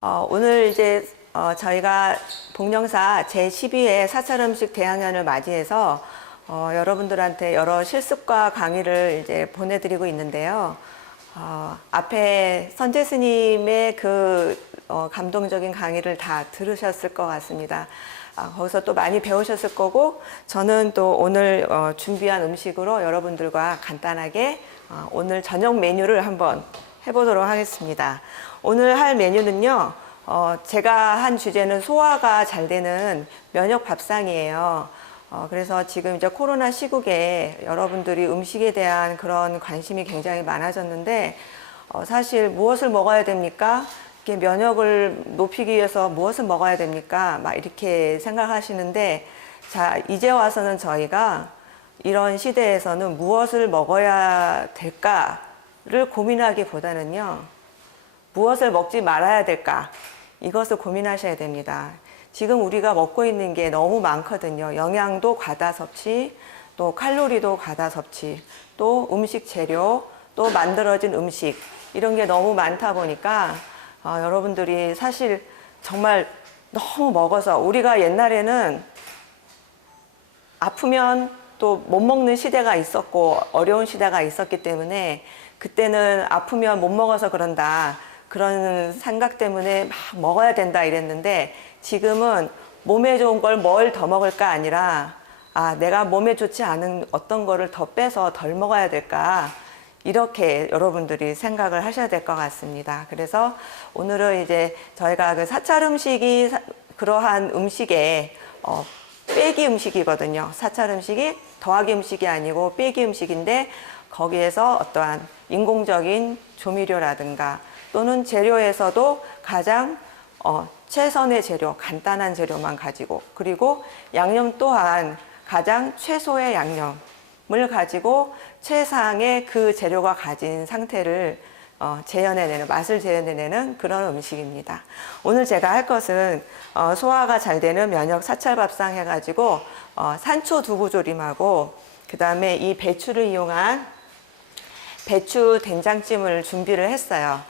오늘 이제 저희가 복령사 제12회 사찰 음식 대항연을 맞이해서 여러분들한테 여러 실습과 강의를 이제 보내드리고 있는데요. 앞에 선재 스님의 그 감동적인 강의를 다 들으셨을 것 같습니다. 거기서 또 많이 배우셨을 거고, 저는 또 오늘 준비한 음식으로 여러분들과 간단하게 오늘 저녁 메뉴를 한번 해보도록 하겠습니다. 오늘 할 메뉴는요, 제가 한 주제는 소화가 잘 되는 면역 밥상이에요. 그래서 지금 이제 코로나 시국에 여러분들이 음식에 대한 그런 관심이 굉장히 많아졌는데, 사실 무엇을 먹어야 됩니까? 이렇게 면역을 높이기 위해서 무엇을 먹어야 됩니까? 막 이렇게 생각하시는데, 자, 이제 와서는 저희가 이런 시대에서는 무엇을 먹어야 될까를 고민하기보다는요, 무엇을 먹지 말아야 될까? 이것을 고민하셔야 됩니다. 지금 우리가 먹고 있는 게 너무 많거든요. 영양도 과다 섭취, 또 칼로리도 과다 섭취, 또 음식 재료, 또 만들어진 음식, 이런 게 너무 많다 보니까 여러분들이 사실 정말 너무 먹어서, 우리가 옛날에는 아프면 또 못 먹는 시대가 있었고 어려운 시대가 있었기 때문에 그때는 아프면 못 먹어서 그런다, 그런 생각 때문에 막 먹어야 된다 이랬는데, 지금은 몸에 좋은 걸 뭘 더 먹을까 아니라, 내가 몸에 좋지 않은 어떤 거를 더 빼서 덜 먹어야 될까, 이렇게 여러분들이 생각을 하셔야 될 것 같습니다. 그래서 오늘은 이제 저희가 그 사찰 음식이 그러한 음식에 빼기 음식이거든요. 사찰 음식이 더하기 음식이 아니고 빼기 음식인데, 거기에서 어떠한 인공적인 조미료라든가 또는 재료에서도 가장 최선의 재료, 간단한 재료만 가지고, 그리고 양념 또한 가장 최소의 양념을 가지고 최상의 그 재료가 가진 상태를 재현해내는, 맛을 재현해내는 그런 음식입니다. 오늘 제가 할 것은 소화가 잘 되는 면역 사찰밥상 해가지고 산초 두부조림하고, 그 다음에 이 배추를 이용한 배추 된장찜을 준비를 했어요.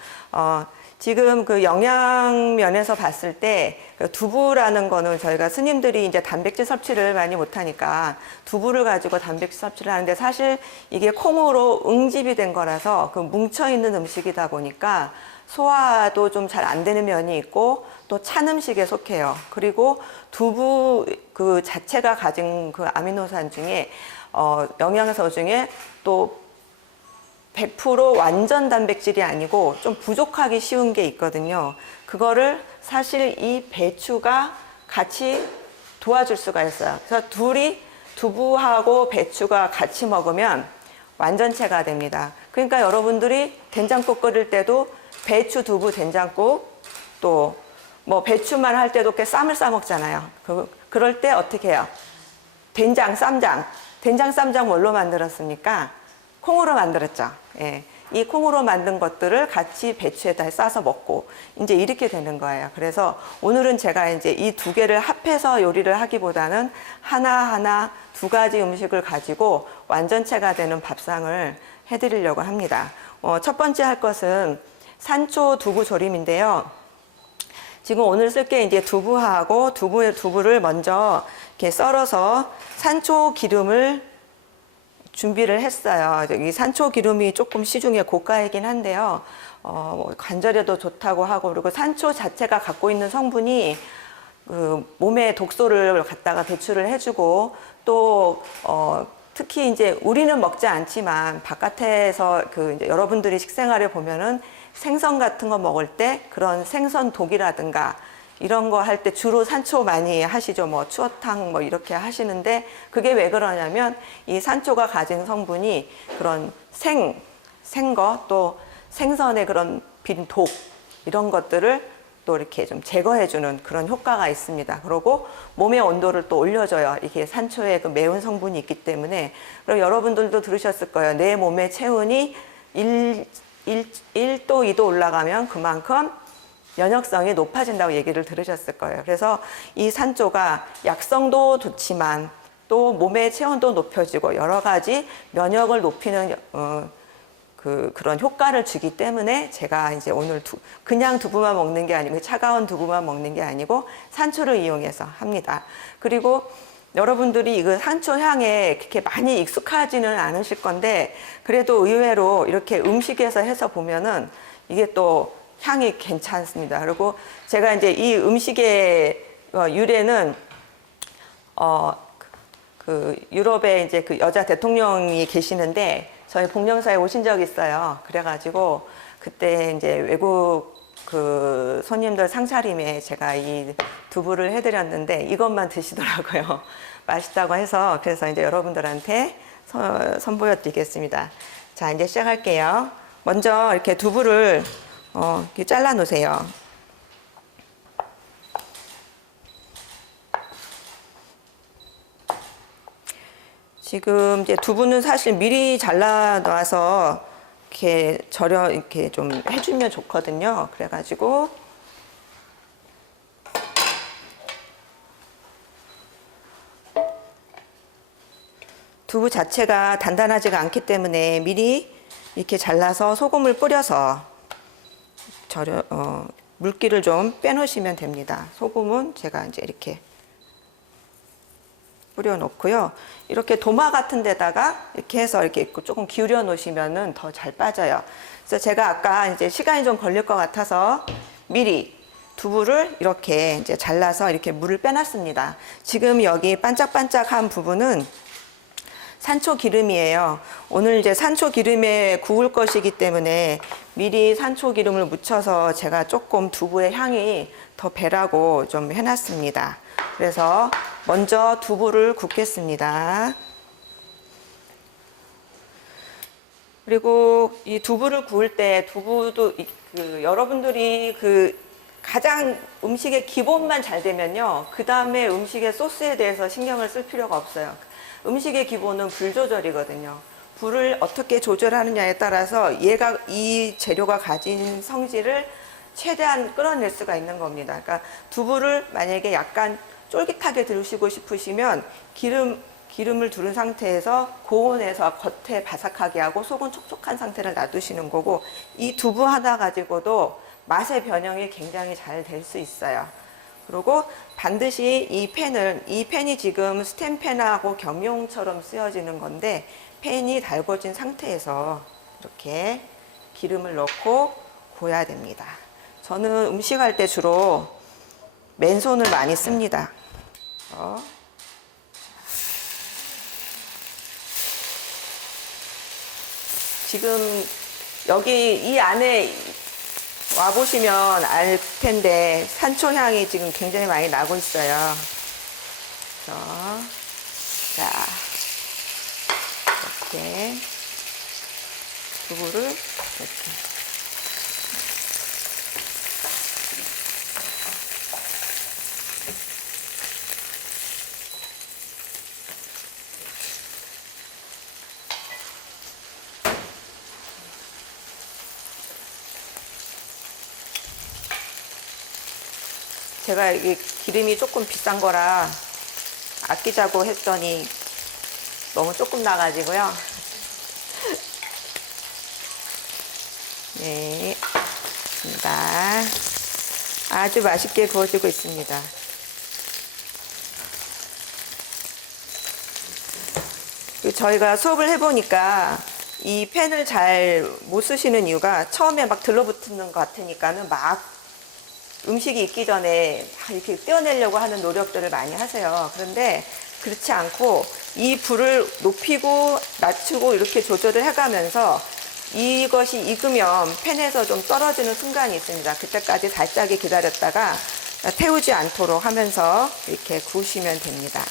지금 그 영양 면에서 봤을 때 두부라는 거는 저희가 스님들이 이제 단백질 섭취를 많이 못하니까 두부를 가지고 단백질 섭취를 하는데, 사실 이게 콩으로 응집이 된 거라서 그 뭉쳐있는 음식이다 보니까 소화도 좀 잘 안 되는 면이 있고, 또 찬 음식에 속해요. 그리고 두부 그 자체가 가진 그 아미노산 중에 영양소 중에 또 100% 완전 단백질이 아니고 좀 부족하기 쉬운 게 있거든요. 그거를 사실 이 배추가 같이 도와줄 수가 있어요. 그래서 둘이, 두부하고 배추가 같이 먹으면 완전체가 됩니다. 그러니까 여러분들이 된장국 끓일 때도 배추, 두부, 된장국, 또 뭐 배추만 할 때도 꽤 쌈을 싸 먹잖아요. 그럴 때 어떻게 해요? 된장, 쌈장. 된장, 쌈장 뭘로 만들었습니까? 콩으로 만들었죠. 예. 이 콩으로 만든 것들을 같이 배추에다 싸서 먹고, 이제 이렇게 되는 거예요. 그래서 오늘은 제가 이제 이 두 개를 합해서 요리를 하기보다는 하나하나 두 가지 음식을 가지고 완전체가 되는 밥상을 해드리려고 합니다. 첫 번째 할 것은 산초 두부 조림인데요. 지금 오늘 쓸 게 이제 두부하고 두부를 먼저 이렇게 썰어서 산초 기름을 준비를 했어요. 이 산초 기름이 조금 시중에 고가이긴 한데요. 관절에도 좋다고 하고, 그리고 산초 자체가 갖고 있는 성분이 그 몸에 독소를 갖다가 배출을 해주고, 또 특히 이제 우리는 먹지 않지만 바깥에서 그 이제 여러분들이 식생활을 보면은 생선 같은 거 먹을 때 그런 생선 독이라든가 이런 거 할 때 주로 산초 많이 하시죠. 뭐 추어탕 뭐 이렇게 하시는데, 그게 왜 그러냐면 이 산초가 가진 성분이 그런 생거, 또 생선의 그런 빈 독, 이런 것들을 또 이렇게 좀 제거해주는 그런 효과가 있습니다. 그리고 몸의 온도를 또 올려줘요. 이게 산초에 그 매운 성분이 있기 때문에. 그럼 여러분들도 들으셨을 거예요. 내 몸의 체온이 1도, 2도 올라가면 그만큼 면역성이 높아진다고 얘기를 들으셨을 거예요. 그래서 이 산초가 약성도 좋지만 또 몸의 체온도 높여지고 여러 가지 면역을 높이는 그런 효과를 주기 때문에 제가 이제 오늘 그냥 두부만 먹는 게 아니고 차가운 두부만 먹는 게 아니고 산초를 이용해서 합니다. 그리고 여러분들이 이거 산초 향에 그렇게 많이 익숙하지는 않으실 건데 그래도 의외로 이렇게 음식에서 해서 보면은 이게 또 향이 괜찮습니다. 그리고 제가 이제 이 음식의 유래는 그 유럽에 이제 그 여자 대통령이 계시는데 저희 복령사에 오신 적이 있어요. 그래가지고 그때 이제 외국 그 손님들 상차림에 제가 이 두부를 해드렸는데 이것만 드시더라고요. 맛있다고 해서 그래서 이제 여러분들한테 선보여 드리겠습니다. 자, 이제 시작할게요. 먼저 이렇게 두부를 이렇게 잘라 놓으세요. 지금 이제 두부는 사실 미리 잘라 놔서 이렇게 이렇게 좀 해주면 좋거든요. 그래가지고 두부 자체가 단단하지가 않기 때문에 미리 이렇게 잘라서 소금을 뿌려서 물기를 좀 빼놓으시면 됩니다. 소금은 제가 이제 이렇게 뿌려 놓고요. 이렇게 도마 같은 데다가 이렇게 해서 이렇게 조금 기울여 놓으시면은 더 잘 빠져요. 그래서 제가 아까 이제 시간이 좀 걸릴 것 같아서 미리 두부를 이렇게 이제 잘라서 이렇게 물을 빼놨습니다. 지금 여기 반짝반짝한 부분은 산초 기름이에요. 오늘 이제 산초 기름에 구울 것이기 때문에 미리 산초 기름을 묻혀서 제가 조금 두부의 향이 더 배라고 좀 해놨습니다. 그래서 먼저 두부를 굽겠습니다. 그리고 이 두부를 구울 때 두부도 여러분들이 가장 음식의 기본만 잘 되면요. 그 다음에 음식의 소스에 대해서 신경을 쓸 필요가 없어요. 음식의 기본은 불 조절이거든요. 불을 어떻게 조절하느냐에 따라서 이 재료가 가진 성질을 최대한 끌어낼 수가 있는 겁니다. 그러니까 두부를 만약에 약간 쫄깃하게 드시고 싶으시면 기름을 두른 상태에서 고온에서 겉에 바삭하게 하고 속은 촉촉한 상태를 놔두시는 거고 이 두부 하나 가지고도 맛의 변형이 굉장히 잘 될 수 있어요. 그리고 반드시 이 팬이 지금 스텐팬하고 겸용처럼 쓰여지는 건데 팬이 달궈진 상태에서 이렇게 기름을 넣고 구워야 됩니다. 저는 음식할 때 주로 맨손을 많이 씁니다. 지금 여기 이 안에 와보시면 알 텐데 산초 향이 지금 굉장히 많이 나고 있어요. 자, 이렇게 두부를 이렇게 제가 이게 기름이 조금 비싼 거라 아끼자고 했더니 너무 조금 나가지고요. 네, 있습니다. 아주 맛있게 구워지고 있습니다. 저희가 수업을 해보니까 이 팬을 잘 못 쓰시는 이유가 처음에 막 들러붙는 것 같으니까는 막 음식이 익기 전에 이렇게 떼어내려고 하는 노력들을 많이 하세요. 그런데 그렇지 않고 이 불을 높이고 낮추고 이렇게 조절을 해가면서 이것이 익으면 팬에서 좀 떨어지는 순간이 있습니다. 그때까지 살짝 기다렸다가 태우지 않도록 하면서 이렇게 구우시면 됩니다.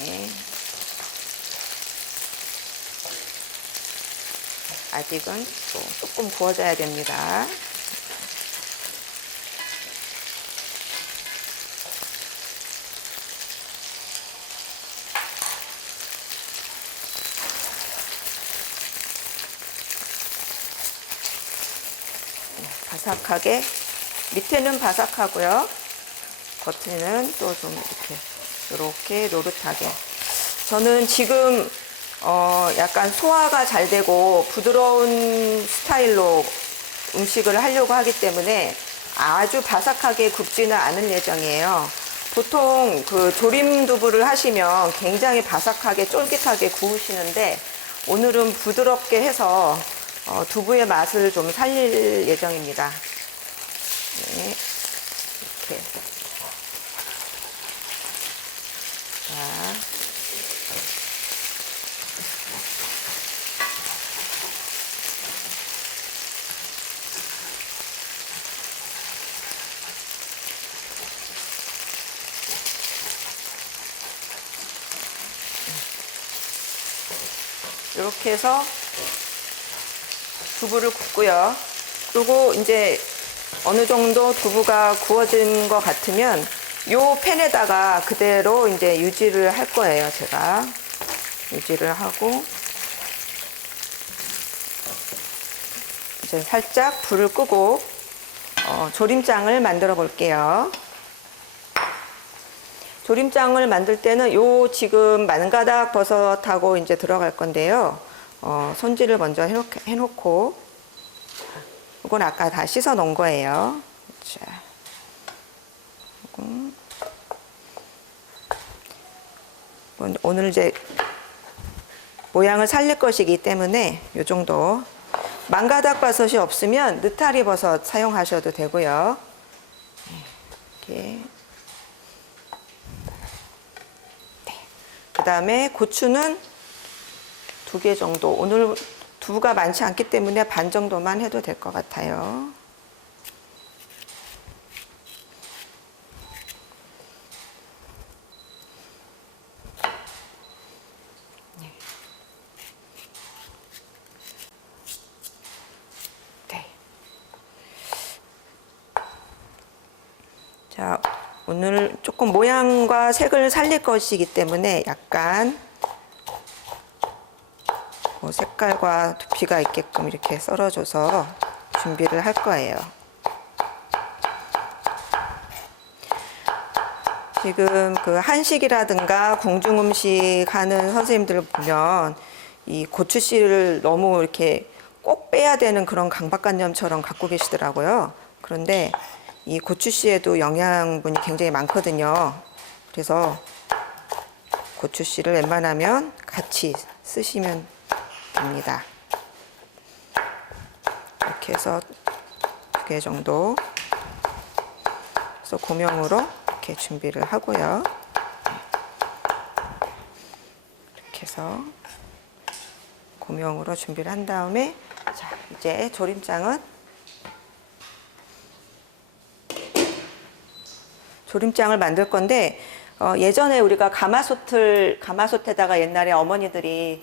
네. 아직은 또 조금 구워져야 됩니다. 바삭하게, 밑에는 바삭하고요. 겉에는 또 좀 이렇게 노릇하게. 저는 지금 약간 소화가 잘 되고 부드러운 스타일로 음식을 하려고 하기 때문에 아주 바삭하게 굽지는 않을 예정이에요. 보통 그 조림 두부를 하시면 굉장히 바삭하게 쫄깃하게 구우시는데 오늘은 부드럽게 해서 두부의 맛을 좀 살릴 예정입니다. 네, 이렇게. 자. 이렇게 해서 두부를 굽고요. 그리고 이제 어느 정도 두부가 구워진 것 같으면 요 팬에다가 그대로 이제 유지를 할 거예요. 제가 유지를 하고 이제 살짝 불을 끄고 조림장을 만들어 볼게요. 조림장을 만들 때는 요 지금 만가닥 버섯하고 이제 들어갈 건데요. 손질을 먼저 해놓고 이건 아까 다 씻어 놓은 거예요. 자, 오늘 이제 모양을 살릴 것이기 때문에 요 정도. 만가닥 버섯이 없으면 느타리 버섯 사용하셔도 되고요. 이렇게. 그 다음에 고추는 2개 정도. 오늘 두부가 많지 않기 때문에 반 정도만 해도 될 것 같아요. 네. 자, 오늘 조금 모양과 색을 살릴 것이기 때문에 약간 색깔과 두피가 있게끔 이렇게 썰어줘서 준비를 할 거예요. 지금 그 한식이라든가 궁중음식 하는 선생님들 보면 이 고추씨를 너무 이렇게 꼭 빼야 되는 그런 강박관념처럼 갖고 계시더라고요. 그런데 이 고추씨에도 영양분이 굉장히 많거든요. 그래서 고추씨를 웬만하면 같이 쓰시면 됩니다. 이렇게 해서 2개 정도. 그래서 고명으로 이렇게 준비를 하고요. 이렇게 해서 고명으로 준비를 한 다음에 자, 이제 조림장을 만들 건데 예전에 우리가 가마솥에다가 옛날에 어머니들이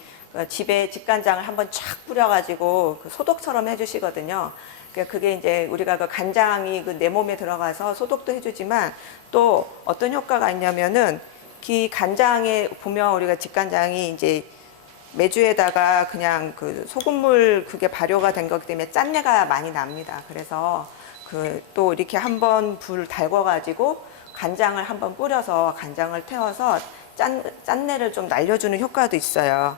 집에 집간장을 한번 쫙 뿌려가지고 그 소독처럼 해주시거든요. 그게 이제 우리가 그 간장이 그 내 몸에 들어가서 소독도 해주지만 또 어떤 효과가 있냐면은 이 간장에 보면 우리가 집간장이 이제 메주에다가 그냥 그 소금물 그게 발효가 된 거기 때문에 짠내가 많이 납니다. 그래서 그 또 이렇게 한번 불 달궈가지고 간장을 한번 뿌려서 간장을 태워서 짠내를 좀 날려주는 효과도 있어요.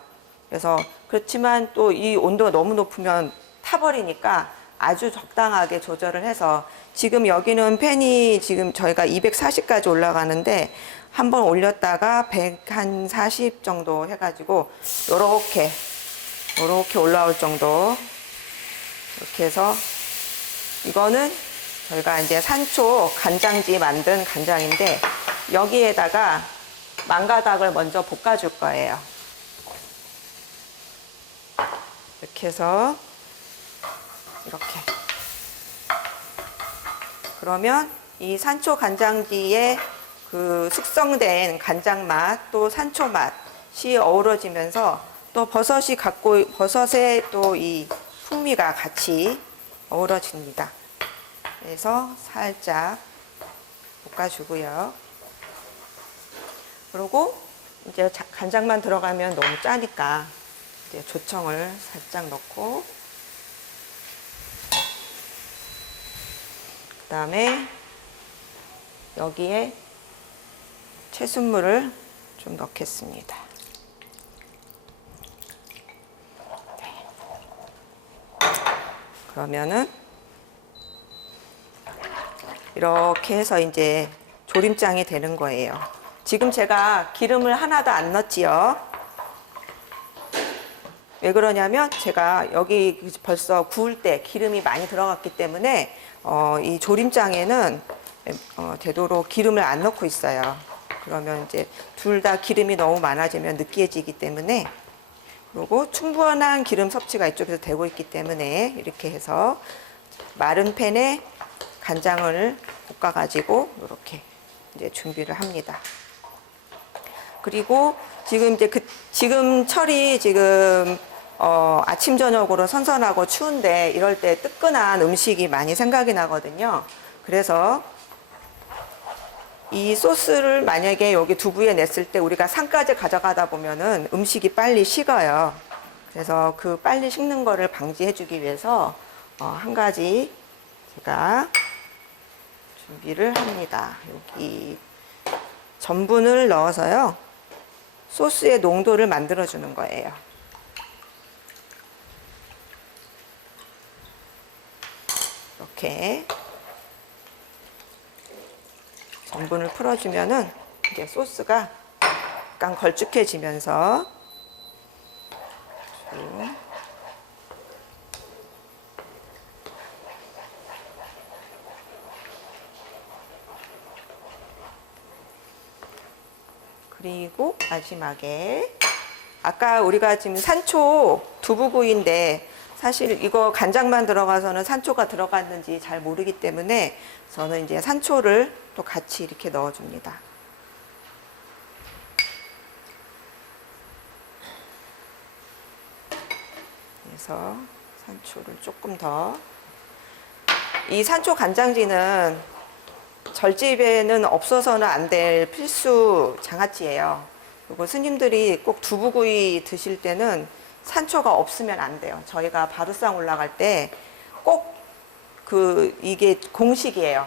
그래서 그렇지만 또 이 온도가 너무 높으면 타버리니까 아주 적당하게 조절을 해서 지금 여기는 팬이 지금 저희가 240까지 올라가는데 한번 올렸다가 140 정도 해가지고 요렇게 올라올 정도 이렇게 해서 이거는 저희가 이제 산초 간장지 만든 간장인데 여기에다가 만가닥을 먼저 볶아줄 거예요. 이렇게 해서 이렇게. 그러면 이 산초 간장지에 그 숙성된 간장 맛 또 산초 맛이 어우러지면서 또 버섯의 또 이 풍미가 같이 어우러집니다. 그래서 살짝 볶아주고요. 그리고 이제 간장만 들어가면 너무 짜니까 이제 조청을 살짝 넣고 그 다음에 여기에 채순물을 좀 넣겠습니다. 그러면은 이렇게 해서 이제 조림장이 되는 거예요. 지금 제가 기름을 하나도 안 넣었지요. 왜 그러냐면 제가 여기 벌써 구울 때 기름이 많이 들어갔기 때문에 이 조림장에는 되도록 기름을 안 넣고 있어요. 그러면 이제 둘 다 기름이 너무 많아지면 느끼해지기 때문에, 그리고 충분한 기름 섭취가 이쪽에서 되고 있기 때문에 이렇게 해서 마른 팬에 간장을 볶아 가지고 이렇게 이제 준비를 합니다. 그리고 지금 이제 지금 철이 지금 아침 저녁으로 선선하고 추운데 이럴 때 뜨끈한 음식이 많이 생각이 나거든요. 그래서 이 소스를 만약에 여기 두부에 냈을 때 우리가 산까지 가져가다 보면은 음식이 빨리 식어요. 그래서 그 빨리 식는 거를 방지해 주기 위해서 한 가지 제가 준비를 합니다. 여기 전분을 넣어서요, 소스의 농도를 만들어 주는 거예요. 이렇게 전분을 풀어주면은 이제 소스가 약간 걸쭉해지면서 그리고 마지막에 아까 우리가 지금 산초 두부구이인데 사실 이거 간장만 들어가서는 산초가 들어갔는지 잘 모르기 때문에 저는 이제 산초를 또 같이 이렇게 넣어줍니다. 그래서 산초를 조금 더. 이 산초 간장지는 절집에는 없어서는 안 될 필수 장아찌예요. 그리고 스님들이 꼭 두부구이 드실 때는 산초가 없으면 안 돼요. 저희가 바루상 올라갈 때 꼭 이게 공식이에요.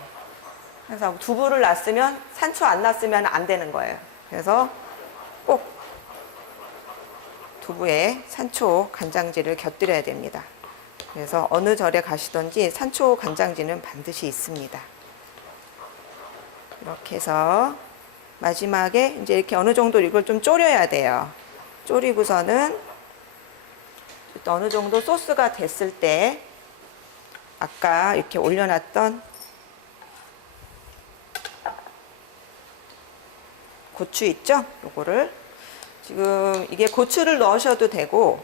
그래서 두부를 놨으면 산초 안 놨으면 안 되는 거예요. 그래서 꼭 두부에 산초 간장지를 곁들여야 됩니다. 그래서 어느 절에 가시든지 산초 간장지는 반드시 있습니다. 이렇게 해서 마지막에 이제 이렇게 어느 정도 이걸 좀 졸여야 돼요. 졸이고서는 어느 정도 소스가 됐을 때 아까 이렇게 올려놨던 고추 있죠? 요거를 지금 이게 고추를 넣으셔도 되고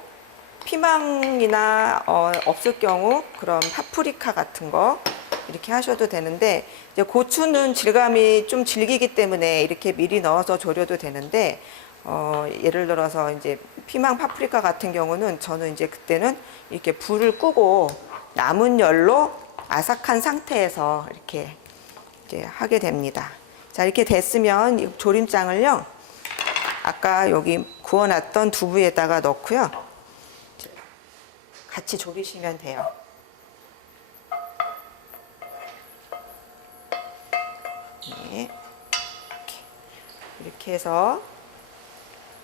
피망이나 없을 경우 그런 파프리카 같은 거 이렇게 하셔도 되는데, 이제 고추는 질감이 좀 질기기 때문에 이렇게 미리 넣어서 졸여도 되는데, 예를 들어서 이제 피망 파프리카 같은 경우는 저는 이제 그때는 이렇게 불을 끄고 남은 열로 아삭한 상태에서 이렇게 이제 하게 됩니다. 자, 이렇게 됐으면 이 조림장을요, 아까 여기 구워놨던 두부에다가 넣고요, 같이 졸이시면 돼요. 네. 이렇게 해서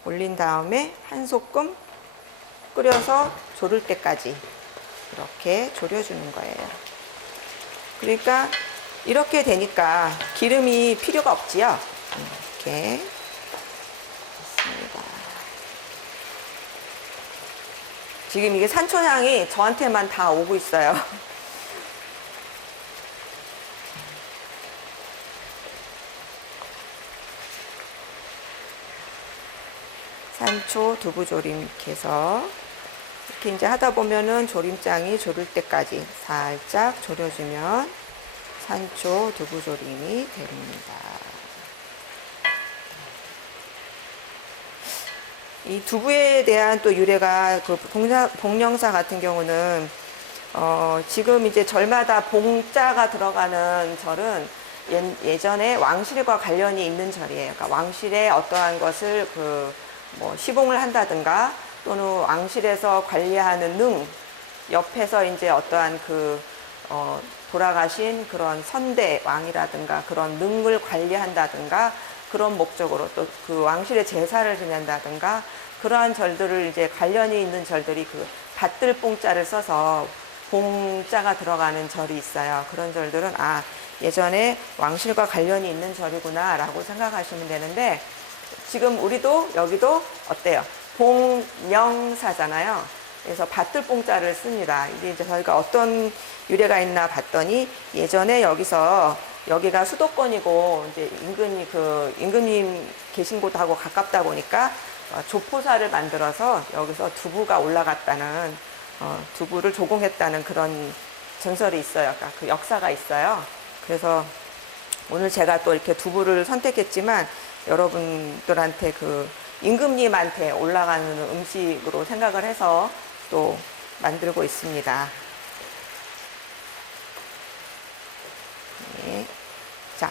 올린 다음에 한 소끔 끓여서 졸을 때까지 이렇게 졸여주는 거예요. 그러니까 이렇게 되니까 기름이 필요가 없지요. 이렇게 됐습니다. 지금 이게 산초향이 저한테만 다 오고 있어요. 산초 두부조림 이렇게 해서 이렇게 이제 하다 보면은 조림장이 졸을 때까지 살짝 졸여주면 산초 두부조림이 됩니다. 이 두부에 대한 또 유래가 그 봉령사 같은 경우는 지금 이제 절마다 봉자가 들어가는 절은 예전에 왕실과 관련이 있는 절이에요. 그러니까 왕실의 어떠한 것을 뭐 시봉을 한다든가 또는 왕실에서 관리하는 능 옆에서 이제 어떠한 돌아가신 그런 선대 왕이라든가 그런 능을 관리한다든가 그런 목적으로 또 그 왕실의 제사를 지낸다든가 그러한 절들을 이제 관련이 있는 절들이 그 밭들 봉자를 써서 봉자가 들어가는 절이 있어요. 그런 절들은 아, 예전에 왕실과 관련이 있는 절이구나 라고 생각하시면 되는데, 지금 우리도 여기도 어때요? 봉명사잖아요. 그래서 받들 봉자를 씁니다. 이게 이제 저희가 어떤 유래가 있나 봤더니, 예전에 여기가 수도권이고 이제 임금님 계신 곳하고 가깝다 보니까 조포사를 만들어서 여기서 두부가 올라갔다는, 두부를 조공했다는 그런 전설이 있어요. 그러니까 그 역사가 있어요. 그래서 오늘 제가 또 이렇게 두부를 선택했지만, 여러분들한테 그 임금님한테 올라가는 음식으로 생각을 해서 또 만들고 있습니다. 네. 자,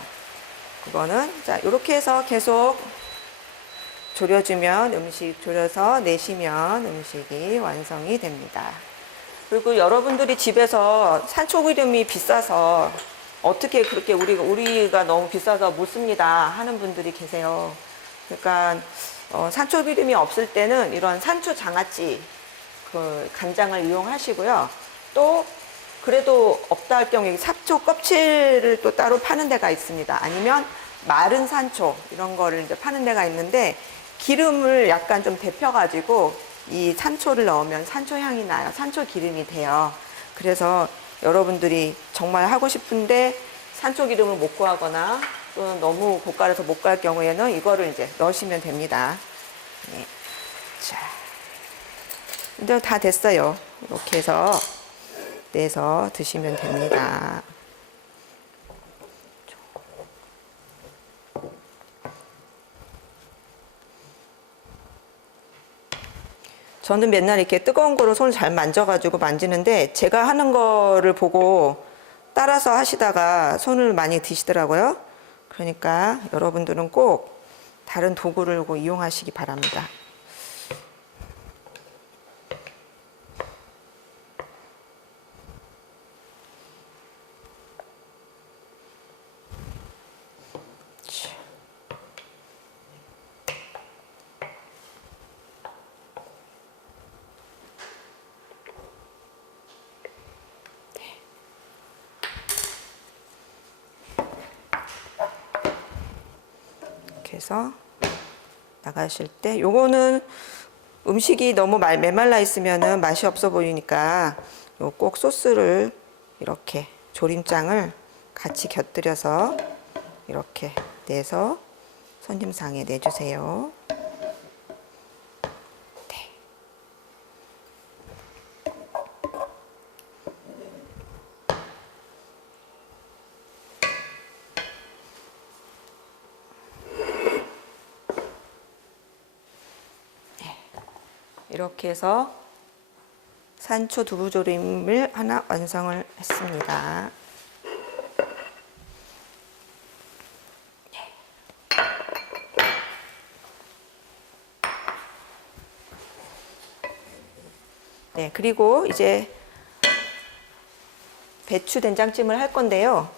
그거는 이렇게 해서 계속 졸여서 내시면 음식이 완성이 됩니다. 그리고 여러분들이 집에서 산초기름이 비싸서 어떻게 그렇게 우리가 너무 비싸서 못 씁니다 하는 분들이 계세요. 그러니까 산초기름이 없을 때는 이런 산초 장아찌 그 간장을 이용하시고요. 또 그래도 없다 할 경우에 산초 껍질을 또 따로 파는 데가 있습니다. 아니면 마른 산초 이런 거를 이제 파는 데가 있는데, 기름을 약간 좀 데펴가지고 이 산초를 넣으면 산초 향이 나요. 산초 기름이 돼요. 그래서 여러분들이 정말 하고 싶은데 산초 기름을 못 구하거나 또는 너무 고가라서 못 갈 경우에는 이거를 이제 넣으시면 됩니다. 네. 자, 이제 다 됐어요. 이렇게 해서 내서 드시면 됩니다. 저는 맨날 이렇게 뜨거운 거로 손을 잘 만져가지고 만지는데, 제가 하는 거를 보고 따라서 하시다가 손을 많이 드시더라고요. 그러니까 여러분들은 꼭 다른 도구를 이용하시기 바랍니다. 해서 나가실 때, 요거는 음식이 너무 메말라 있으면은 맛이 없어 보이니까 꼭 소스를 이렇게 조림장을 같이 곁들여서 이렇게 내서 손님상에 내주세요. 네. 이렇게 해서 산초 두부조림을 하나 완성을 했습니다. 네, 그리고 이제 배추 된장찜을 할 건데요.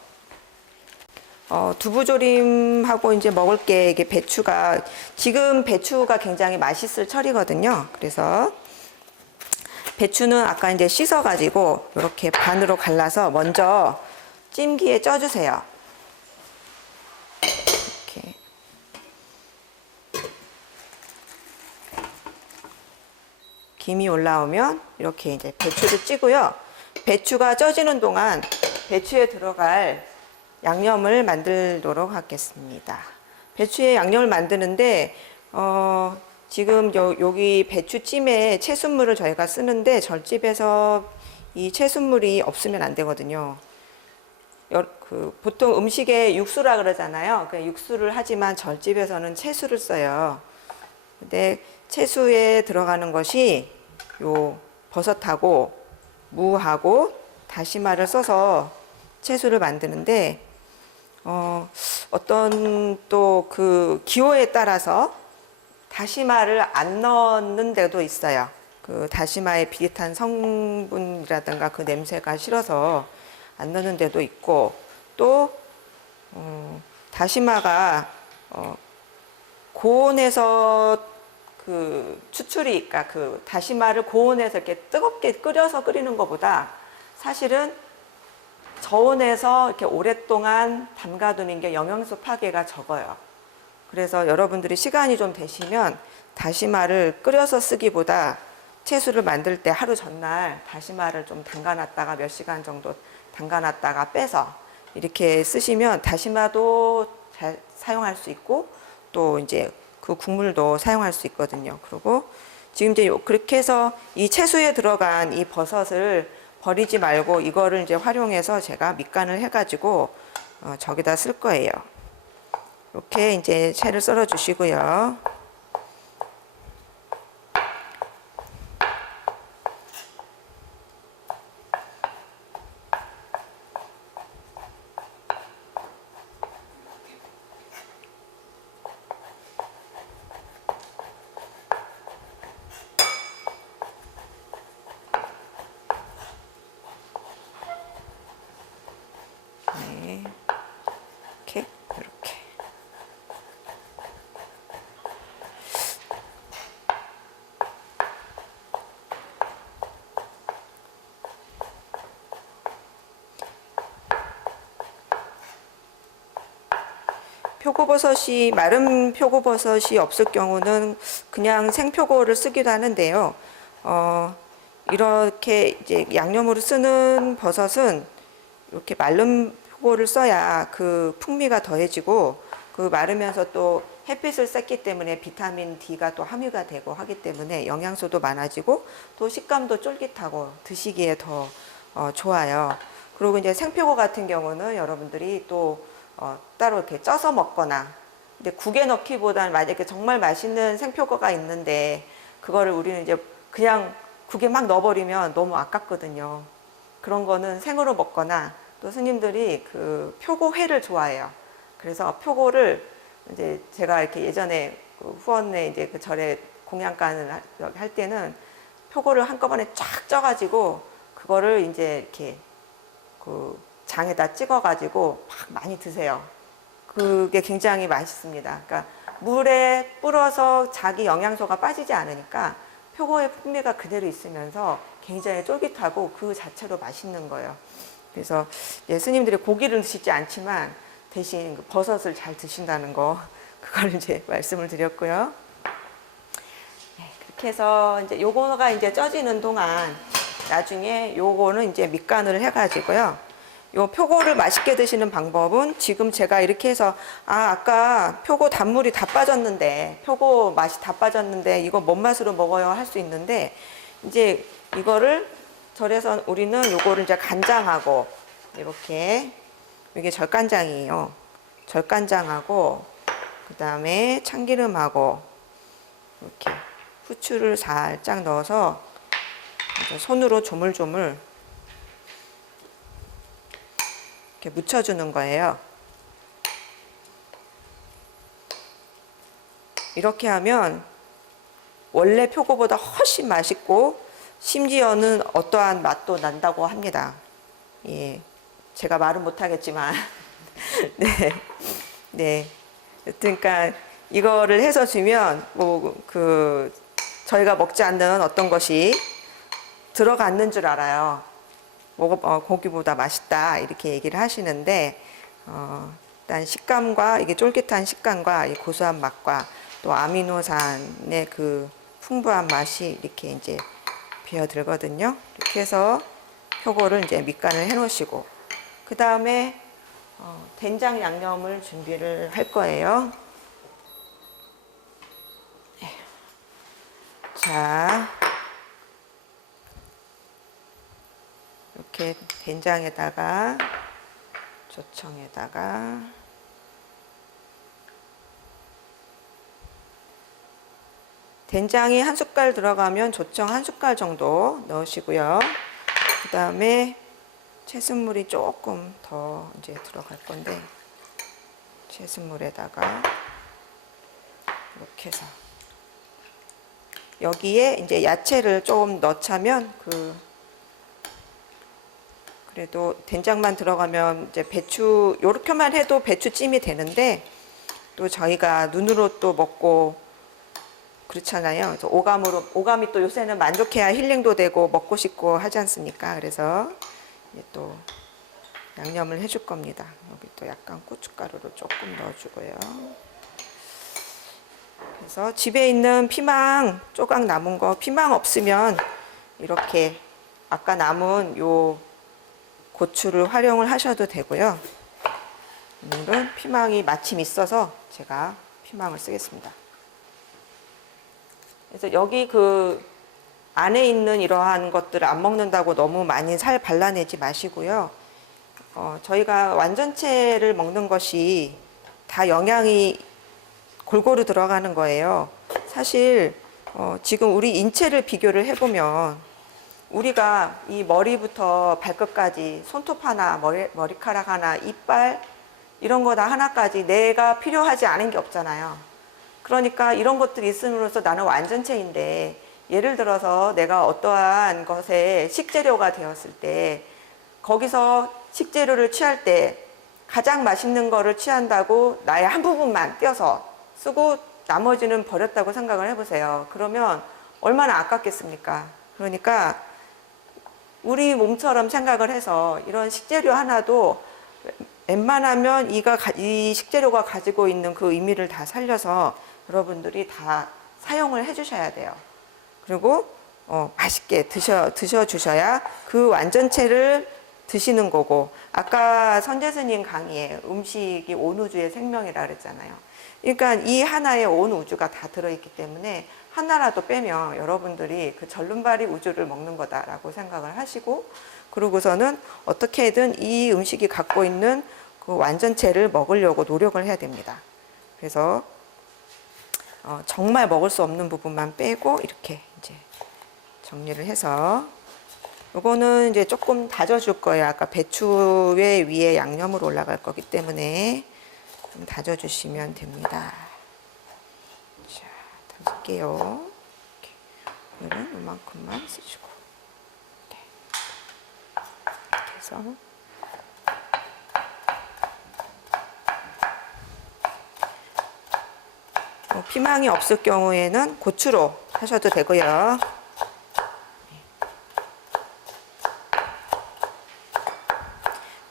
두부조림하고 이제 먹을 게 이게 지금 배추가 굉장히 맛있을 철이거든요. 그래서 배추는 아까 이제 씻어가지고 이렇게 반으로 갈라서 먼저 찜기에 쪄주세요. 이렇게. 김이 올라오면 이렇게 이제 배추를 찌고요. 배추가 쪄지는 동안 배추에 들어갈 양념을 만들도록 하겠습니다. 배추에 양념을 만드는데 지금 여기 배추찜에 채순물을 저희가 쓰는데, 절집에서 이 채순물이 없으면 안 되거든요. 보통 음식에 육수라 그러잖아요. 육수를 하지만 절집에서는 채수를 써요. 근데 채수에 들어가는 것이 요 버섯하고 무하고 다시마를 써서 채수를 만드는데, 어떤 또 그 기호에 따라서 다시마를 안 넣는 데도 있어요. 그 다시마의 비릿한 성분이라든가 그 냄새가 싫어서 안 넣는 데도 있고, 또 다시마가 고온에서 그 추출이, 그러니까 그 다시마를 고온에서 이렇게 뜨겁게 끓여서 끓이는 것보다 사실은 저온에서 이렇게 오랫동안 담가두는 게 영양소 파괴가 적어요. 그래서 여러분들이 시간이 좀 되시면 다시마를 끓여서 쓰기보다 채소를 만들 때 하루 전날 다시마를 좀 담가놨다가 몇 시간 정도 담가놨다가 빼서 이렇게 쓰시면 다시마도 잘 사용할 수 있고 또 이제 그 국물도 사용할 수 있거든요. 그리고 지금 이제 그렇게 해서 이 채소에 들어간 이 버섯을 버리지 말고 이거를 이제 활용해서 제가 밑간을 해가지고 저기다 쓸 거예요. 이렇게 이제 채를 썰어 주시고요. 네, 이렇게. 표고버섯이 마른 표고버섯이 없을 경우는 그냥 생표고를 쓰기도 하는데요. 이렇게 이제 양념으로 쓰는 버섯은 이렇게 마른 표고를 써야 그 풍미가 더해지고 그 마르면서 또 햇빛을 쐈기 때문에 비타민 D가 또 함유가 되고 하기 때문에 영양소도 많아지고 또 식감도 쫄깃하고 드시기에 더 좋아요. 그리고 이제 생표고 같은 경우는 여러분들이 또 따로 이렇게 쪄서 먹거나 근데 국에 넣기보다는 만약에 정말 맛있는 생표고가 있는데 그거를 우리는 이제 그냥 국에 막 넣어버리면 너무 아깝거든요. 그런 거는 생으로 먹거나 또 스님들이 그 표고회를 좋아해요. 그래서 표고를 이제 제가 이렇게 예전에 그 후원에 이제 그 절에 공양간을 할 때는 표고를 한꺼번에 쫙 쪄가지고 그거를 이제 이렇게 그 장에다 찍어가지고 막 많이 드세요. 그게 굉장히 맛있습니다. 그러니까 물에 불어서 자기 영양소가 빠지지 않으니까 표고의 풍미가 그대로 있으면서 굉장히 쫄깃하고 그 자체로 맛있는 거예요. 그래서 스님들이 고기를 드시지 않지만 대신 그 버섯을 잘 드신다는 거 그걸 이제 말씀을 드렸고요. 네, 그렇게 해서 이제 요거가 이제 쪄지는 동안 나중에 요거는 이제 밑간을 해가지고요. 요 표고를 맛있게 드시는 방법은 지금 제가 이렇게 해서 아까 표고 단물이 다 빠졌는데 표고 맛이 다 빠졌는데 이거 뭔 맛으로 먹어요 할 수 있는데 이제 이거를 절에서 우리는 요거를 이제 간장하고 이렇게 이게 절간장이에요. 절간장하고 그 다음에 참기름하고 이렇게 후추를 살짝 넣어서 손으로 조물조물 이렇게 묻혀주는 거예요. 이렇게 하면 원래 표고보다 훨씬 맛있고 심지어는 어떠한 맛도 난다고 합니다. 예, 제가 말은 못하겠지만 네, 네. 그러니까 이거를 해서 주면 뭐 그 저희가 먹지 않는 어떤 것이 들어갔는 줄 알아요. 고기보다 맛있다 이렇게 얘기를 하시는데 일단 식감과 이게 쫄깃한 식감과 이 고소한 맛과 또 아미노산의 그 풍부한 맛이 이렇게 이제 배어들거든요. 이렇게 해서 표고를 이제 밑간을 해 놓으시고 그 다음에 된장 양념을 준비를 할 거예요. 자, 이렇게 된장에다가 조청에다가 된장이 한 숟갈 들어가면 조청 한 숟갈 정도 넣으시고요. 그 다음에 채순물이 조금 더 이제 들어갈 건데 채순물에다가 이렇게 해서 여기에 이제 야채를 좀 넣자면 그래도 된장만 들어가면 이제 배추 요렇게만 해도 배추찜이 되는데 또 저희가 눈으로 또 먹고 그렇잖아요. 그래서 오감이 또 요새는 만족해야 힐링도 되고 먹고 싶고 하지 않습니까? 그래서 이제 또 양념을 해줄 겁니다. 여기 또 약간 고춧가루를 조금 넣어주고요. 그래서 집에 있는 피망 조각 남은 거, 피망 없으면 이렇게 아까 남은 요 고추를 활용을 하셔도 되고요. 오늘은 피망이 마침 있어서 제가 피망을 쓰겠습니다. 그래서 여기 그 안에 있는 이러한 것들을 안 먹는다고 너무 많이 살 발라내지 마시고요. 저희가 완전체를 먹는 것이 다 영양이 골고루 들어가는 거예요. 사실 지금 우리 인체를 비교를 해보면 우리가 이 머리부터 발끝까지 손톱 하나, 머리카락 하나, 이빨 이런 거 다 하나까지 내가 필요하지 않은 게 없잖아요. 그러니까 이런 것들이 있음으로써 나는 완전체인데 예를 들어서 내가 어떠한 것에 식재료가 되었을 때 거기서 식재료를 취할 때 가장 맛있는 거를 취한다고 나의 한 부분만 떼어서 쓰고 나머지는 버렸다고 생각을 해보세요. 그러면 얼마나 아깝겠습니까? 그러니까 우리 몸처럼 생각을 해서 이런 식재료 하나도 웬만하면 이 식재료가 가지고 있는 그 의미를 다 살려서 여러분들이 다 사용을 해 주셔야 돼요. 그리고 맛있게 드셔주셔야 그 완전체를 드시는 거고, 아까 선제스님 강의에 음식이 온 우주의 생명이라 그랬잖아요. 그러니까 이 하나에 온 우주가 다 들어있기 때문에 하나라도 빼면 여러분들이 그 절름발이 우주를 먹는 거다라고 생각을 하시고, 그러고서는 어떻게든 이 음식이 갖고 있는 그 완전체를 먹으려고 노력을 해야 됩니다. 그래서 정말 먹을 수 없는 부분만 빼고 이렇게 이제 정리를 해서, 요거는 이제 조금 다져줄 거예요. 아까 배추의 위에 양념으로 올라갈 거기 때문에 좀 다져주시면 됩니다. 자, 다질게요. 이렇게. 오늘은 이만큼만 쓰시고. 이렇게 해서. 피망이 없을 경우에는 고추로 하셔도 되고요.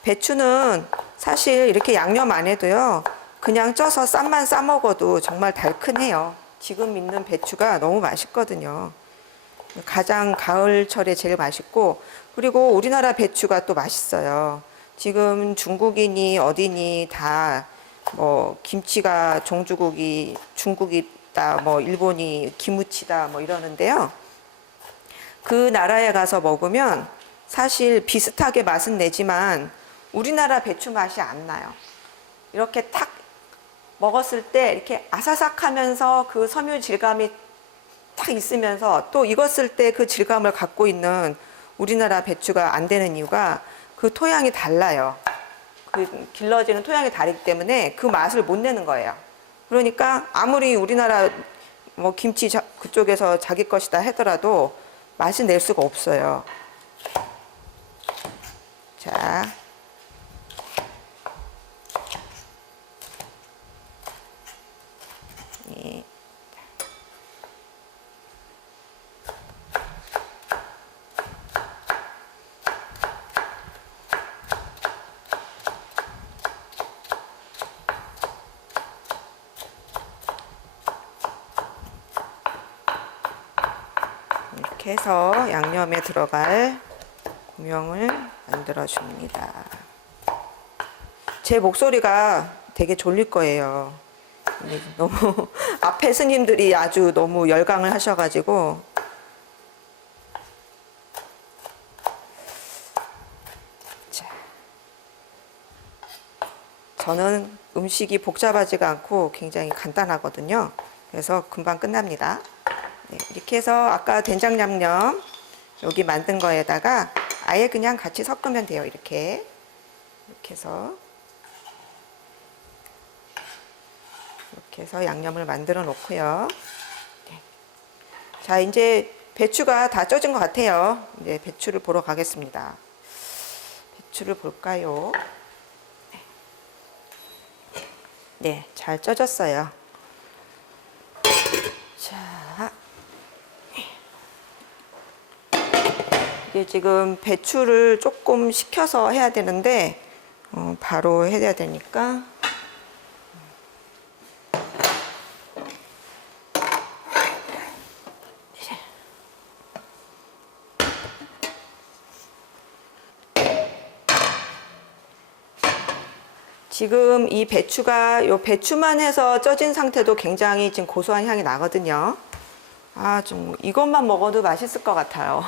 배추는 사실 이렇게 양념 안 해도요, 그냥 쪄서 쌈만 싸 먹어도 정말 달큰해요. 지금 있는 배추가 너무 맛있거든요. 가장 가을철에 제일 맛있고, 그리고 우리나라 배추가 또 맛있어요. 지금 중국이니 어디니 다 뭐 김치가 종주국이 중국이다, 뭐 일본이 기무치다 뭐 이러는데요. 그 나라에 가서 먹으면 사실 비슷하게 맛은 내지만 우리나라 배추 맛이 안 나요. 이렇게 탁 먹었을 때 이렇게 아사삭하면서 그 섬유 질감이 탁 있으면서 또 익었을 때 그 질감을 갖고 있는 우리나라 배추가 안 되는 이유가 그 토양이 달라요. 그 길러지는 토양이 다르기 때문에 그 맛을 못 내는 거예요. 그러니까 아무리 우리나라 뭐 김치 그쪽에서 자기 것이다 하더라도 맛을 낼 수가 없어요. 자. 예. 이렇게 해서 양념에 들어갈 고명을 만들어 줍니다. 제 목소리가 되게 졸릴 거예요. 너무 앞에 스님들이 아주 너무 열광을 하셔가지고. 자, 저는 음식이 복잡하지가 않고 굉장히 간단하거든요. 그래서 금방 끝납니다. 네, 이렇게 해서 아까 된장 양념 여기 만든 거에다가 아예 그냥 같이 섞으면 돼요. 이렇게 해서 이렇게 해서 양념을 만들어 놓고요. 네. 자, 이제 배추가 다 쪄진 것 같아요. 이제 배추를 보러 가겠습니다. 배추를 볼까요? 네, 잘 쪄졌어요. 자, 이게 지금 배추를 조금 식혀서 해야 되는데 바로 해야 되니까 지금 이 배추가 요 배추만 해서 쪄진 상태도 굉장히 지금 고소한 향이 나거든요. 아, 좀 이것만 먹어도 맛있을 것 같아요.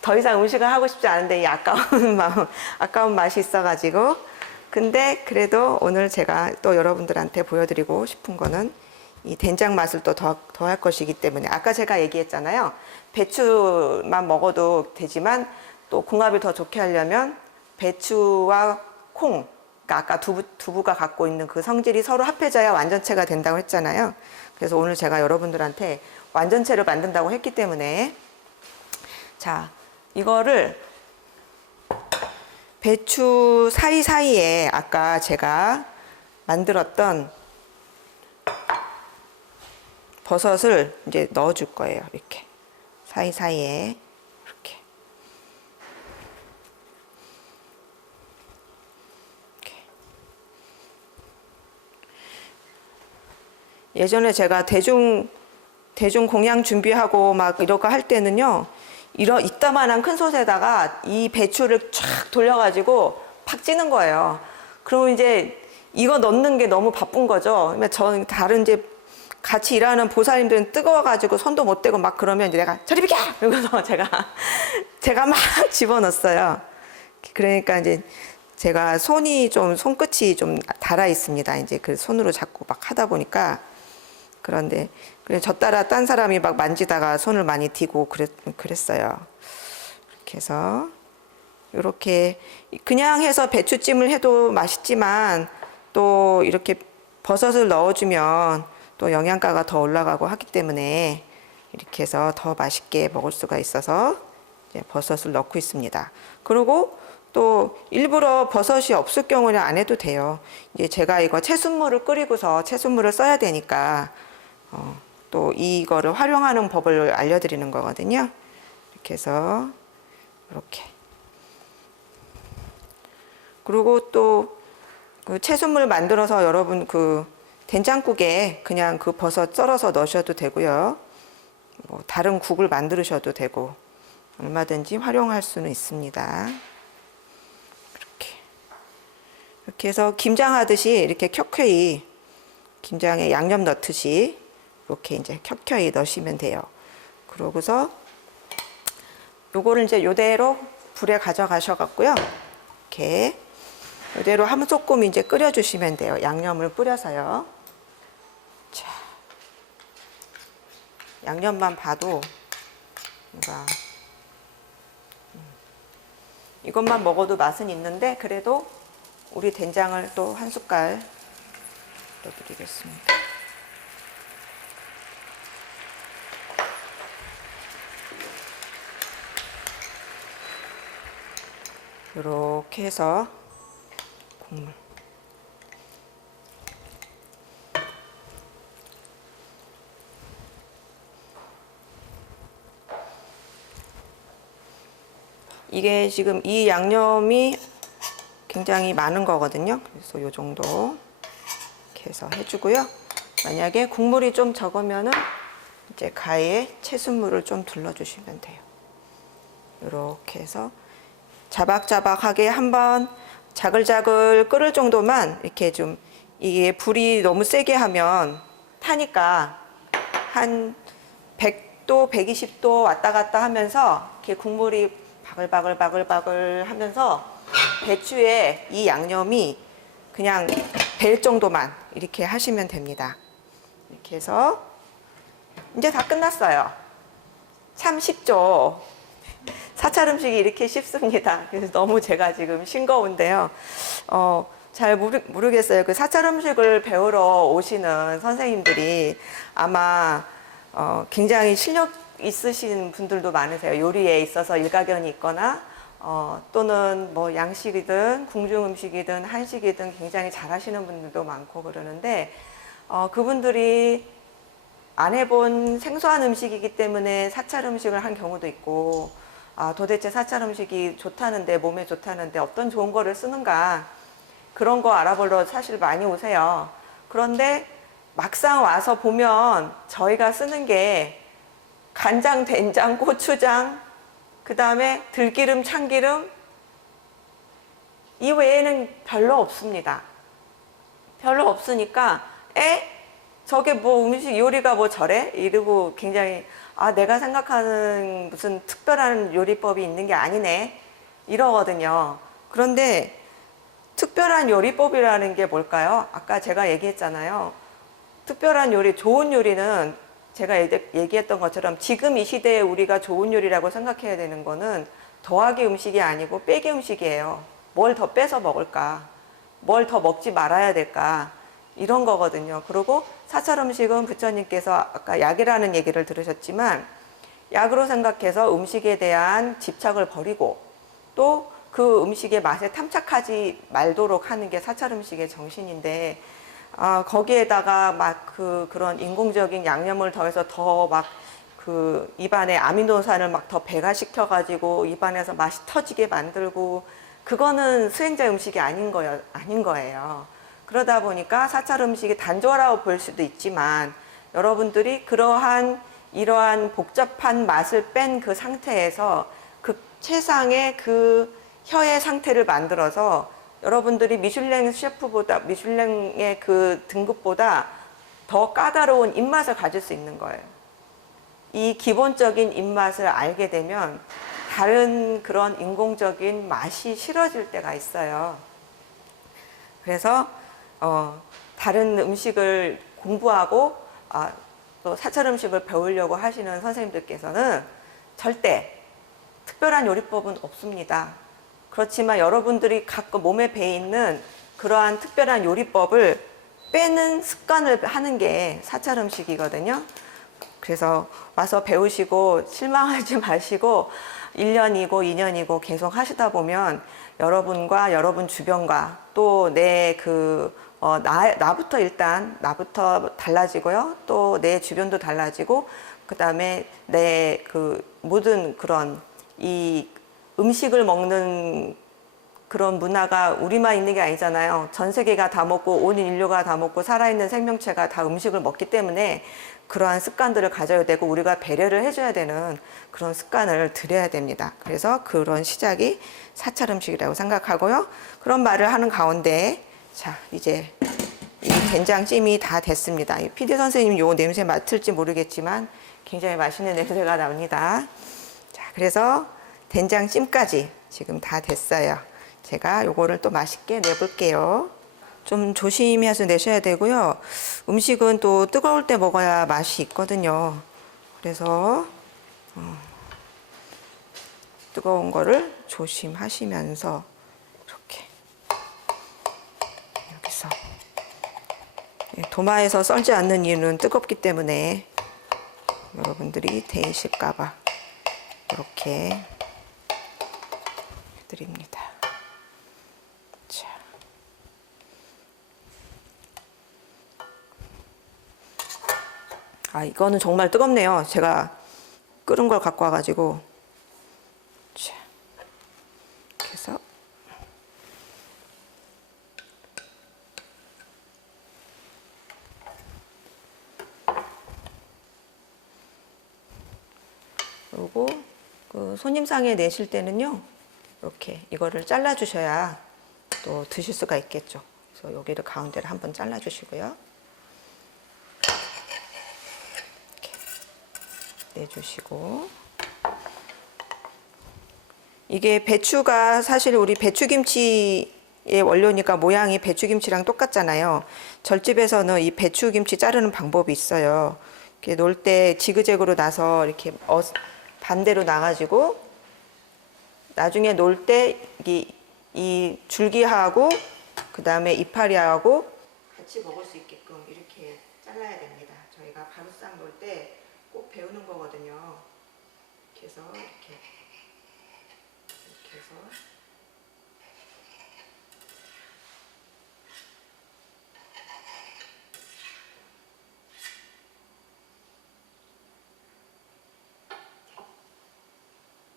더 이상 음식을 하고 싶지 않은데 이 아까운 마음, 아까운 맛이 있어가지고. 근데 그래도 오늘 제가 또 여러분들한테 보여드리고 싶은 거는 이 된장 맛을 또 더할 것이기 때문에 아까 제가 얘기했잖아요. 배추만 먹어도 되지만 또 궁합을 더 좋게 하려면 배추와 콩, 그러니까 아까 두부가 갖고 있는 그 성질이 서로 합해져야 완전체가 된다고 했잖아요. 그래서 오늘 제가 여러분들한테 완전체를 만든다고 했기 때문에 자, 이거를 배추 사이사이에 아까 제가 만들었던 버섯을 이제 넣어 줄 거예요. 이렇게 사이사이에 이렇게. 예전에 제가 대중 공양 준비하고 막 이러고 할 때는요, 이따만한 큰 솥에다가 이 배추를 쫙 돌려가지고 팍 찌는 거예요. 그러면 이제 이거 넣는 게 너무 바쁜 거죠. 그러면 저는 다른 이제 같이 일하는 보살님들은 뜨거워가지고 손도 못 대고 막 그러면 이제 내가 저리 비켜! 이러면서 제가 막 집어넣었어요. 그러니까 이제 제가 손끝이 좀 닳아 있습니다. 이제 그 손으로 자꾸 막 하다 보니까. 그런데 저 따라 딴 사람이 막 만지다가 손을 많이 띄고 그랬어요. 이렇게 해서 이렇게 그냥 해서 배추찜을 해도 맛있지만 또 이렇게 버섯을 넣어주면 또 영양가가 더 올라가고 하기 때문에 이렇게 해서 더 맛있게 먹을 수가 있어서 이제 버섯을 넣고 있습니다. 그리고 또 일부러 버섯이 없을 경우는 안 해도 돼요. 이제 제가 이거 채순물을 끓이고서 채순물을 써야 되니까 또 이거를 활용하는 법을 알려드리는 거거든요. 이렇게 해서 이렇게. 그리고 또 그 채순물 만들어서 여러분 그 된장국에 그냥 그 버섯 썰어서 넣으셔도 되고요. 뭐 다른 국을 만드셔도 되고 얼마든지 활용할 수는 있습니다. 이렇게 해서 김장하듯이 이렇게 켜켜이 김장에 양념 넣듯이 이렇게 이제 켜켜이 넣으시면 돼요. 그러고서 요거를 이제 요대로 불에 가져가셔 갖고요. 이렇게 요대로 한 소끔 이제 끓여 주시면 돼요. 양념을 뿌려서요. 자, 양념만 봐도 이것만 먹어도 맛은 있는데 그래도 우리 된장을 또 한 숟갈 넣어드리겠습니다. 이렇게 해서 국물. 이게 지금 이 양념이 굉장히 많은 거거든요. 그래서 요 정도 이렇게 해서 해주고요. 만약에 국물이 좀 적으면은 이제 가위에 채순물을 좀 둘러주시면 돼요. 이렇게 해서 자박자박하게 한번 자글자글 끓을 정도만 이렇게 좀 이게 불이 너무 세게 하면 타니까 한 100도, 120도 왔다 갔다 하면서 이렇게 국물이 바글바글 하면서 배추에 이 양념이 그냥 배 정도만 이렇게 하시면 됩니다. 이렇게 해서 이제 다 끝났어요. 참 쉽죠? 사찰 음식이 이렇게 쉽습니다. 그래서 너무 제가 지금 싱거운데요. 잘 모르겠어요. 그 사찰 음식을 배우러 오시는 선생님들이 아마 굉장히 실력 있으신 분들도 많으세요. 요리에 있어서 일가견이 있거나 또는 뭐 양식이든 궁중 음식이든 한식이든 굉장히 잘하시는 분들도 많고 그러는데 그분들이 안 해본 생소한 음식이기 때문에 사찰 음식을 한 경우도 있고 아, 도대체 사찰 음식이 좋다는데, 몸에 좋다는데 어떤 좋은 거를 쓰는가, 그런 거 알아보러 사실 많이 오세요. 그런데 막상 와서 보면 저희가 쓰는 게 간장, 된장, 고추장, 그 다음에 들기름, 참기름, 이 외에는 별로 없습니다. 별로 없으니까 저게 뭐 음식 요리가 뭐 저래? 이러고 굉장히 내가 생각하는 무슨 특별한 요리법이 있는 게 아니네 이러거든요. 그런데 특별한 요리법이라는 게 뭘까요? 아까 제가 얘기했잖아요. 특별한 요리, 좋은 요리는 제가 얘기했던 것처럼 지금 이 시대에 우리가 좋은 요리라고 생각해야 되는 거는 더하기 음식이 아니고 빼기 음식이에요. 뭘 더 빼서 먹을까? 뭘 더 먹지 말아야 될까? 이런 거거든요. 그리고 사찰 음식은 부처님께서 아까 약이라는 얘기를 들으셨지만 약으로 생각해서 음식에 대한 집착을 버리고 또 그 음식의 맛에 탐착하지 말도록 하는 게 사찰 음식의 정신인데 거기에다가 막 그런 인공적인 양념을 더해서 더 막 입안에 아미노산을 막 더 배가시켜 가지고 입안에서 맛이 터지게 만들고 그거는 수행자 음식이 아닌 거예요. 그러다 보니까 사찰 음식이 단조라고 볼 수도 있지만 여러분들이 이러한 복잡한 맛을 뺀 그 상태에서 그 최상의 그 혀의 상태를 만들어서 여러분들이 미슐랭 셰프보다, 미슐랭의 그 등급보다 더 까다로운 입맛을 가질 수 있는 거예요. 이 기본적인 입맛을 알게 되면 다른 그런 인공적인 맛이 싫어질 때가 있어요. 그래서 다른 음식을 공부하고 또 사찰 음식을 배우려고 하시는 선생님들께서는 절대 특별한 요리법은 없습니다. 그렇지만 여러분들이 가끔 몸에 배 있는 그러한 특별한 요리법을 빼는 습관을 하는 게 사찰 음식이거든요. 그래서 와서 배우시고 실망하지 마시고 1년이고 2년이고 계속 하시다 보면 여러분과 여러분 주변과 또 나부터 달라지고요. 또 내 주변도 달라지고 그 다음에 내 모든 그런 이 음식을 먹는 그런 문화가 우리만 있는 게 아니잖아요. 전 세계가 다 먹고 온 인류가 다 먹고 살아있는 생명체가 다 음식을 먹기 때문에 그러한 습관들을 가져야 되고 우리가 배려를 해줘야 되는 그런 습관을 들여야 됩니다. 그래서 그런 시작이 사찰 음식이라고 생각하고요. 그런 말을 하는 가운데 자 이제 이 된장찜이 다 됐습니다. PD 선생님 요 냄새 맡을지 모르겠지만 굉장히 맛있는 냄새가 납니다. 자 그래서 된장찜까지 지금 다 됐어요. 제가 요거를 또 맛있게 내볼게요. 좀 조심히 해서 내셔야 되고요. 음식은 또 뜨거울 때 먹어야 맛이 있거든요. 그래서 뜨거운 거를 조심하시면서 이렇게 여기서 도마에서 썰지 않는 이유는 뜨겁기 때문에 여러분들이 데이실까봐 이렇게 해드립니다. 자. 이거는 정말 뜨겁네요. 제가 끓은 걸 갖고 와가지고. 자, 이렇게 해서. 그리고 손님상에 내실 때는요, 이렇게 이거를 잘라주셔야 또 드실 수가 있겠죠. 그래서 여기를 가운데를 한번 잘라주시고요. 내주시고 이게 배추가 사실 우리 배추김치의 원료니까 모양이 배추김치랑 똑같잖아요. 절집에서는 이 배추김치 자르는 방법이 있어요. 이렇게 놓을 때 지그재그로 나서 이렇게 반대로 나가지고 나중에 놓을 때 이 줄기하고 그 다음에 이파리하고 같이 먹을 수 있게끔 이렇게 잘라야 됩니다. 저희가 바로싹 놓을 때 꼭 배우는 거거든요. 이렇게 해서 이렇게 해서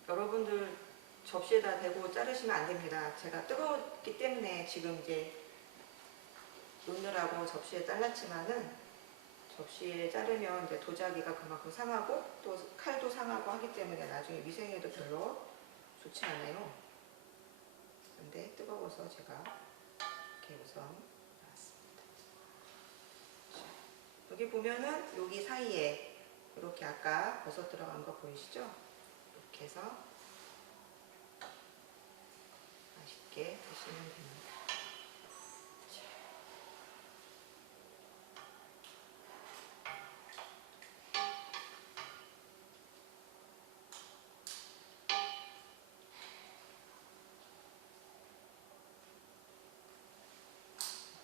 여러분들 접시에다 대고 자르시면 안 됩니다. 제가 뜨거웠기 때문에 지금 이제 놓느라고 접시에 잘랐지만은 접시에 자르면 이제 도자기가 그만큼 상하고 또 칼도 상하고 하기 때문에 나중에 위생에도 별로 좋지 않아요. 근데 뜨거워서 제가 이렇게 우선 놨습니다. 여기 보면은 여기 사이에 이렇게 아까 버섯 들어간 거 보이시죠? 이렇게 해서 맛있게 드시면 됩니다.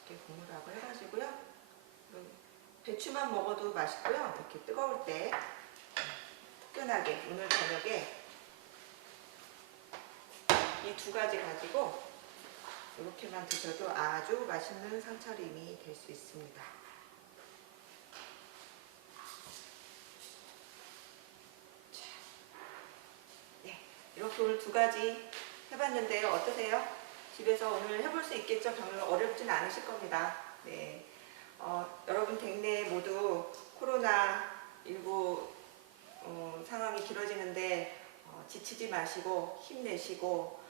이렇게 국물하고 해가지고요. 배추만 먹어도 맛있고요. 이렇게 뜨거울 때 특별하게 오늘 저녁에 이 두 가지 가지고 이렇게만 드셔도 아주 맛있는 상차림이 될 수 있습니다. 자, 네, 이렇게 오늘 두 가지 해봤는데요. 어떠세요? 집에서 오늘 해볼 수 있겠죠? 별로 어렵진 않으실 겁니다. 네, 여러분 댁내 모두 코로나19 상황이 길어지는데 지치지 마시고 힘내시고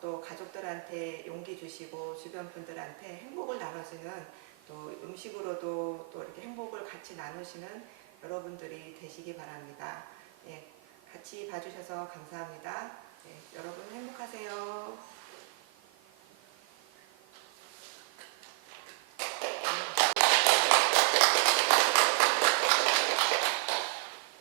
또 가족들한테 용기 주시고 주변 분들한테 행복을 나눠주는 또 음식으로도 또 이렇게 행복을 같이 나누시는 여러분들이 되시기 바랍니다. 예, 같이 봐주셔서 감사합니다. 네, 여러분 행복하세요.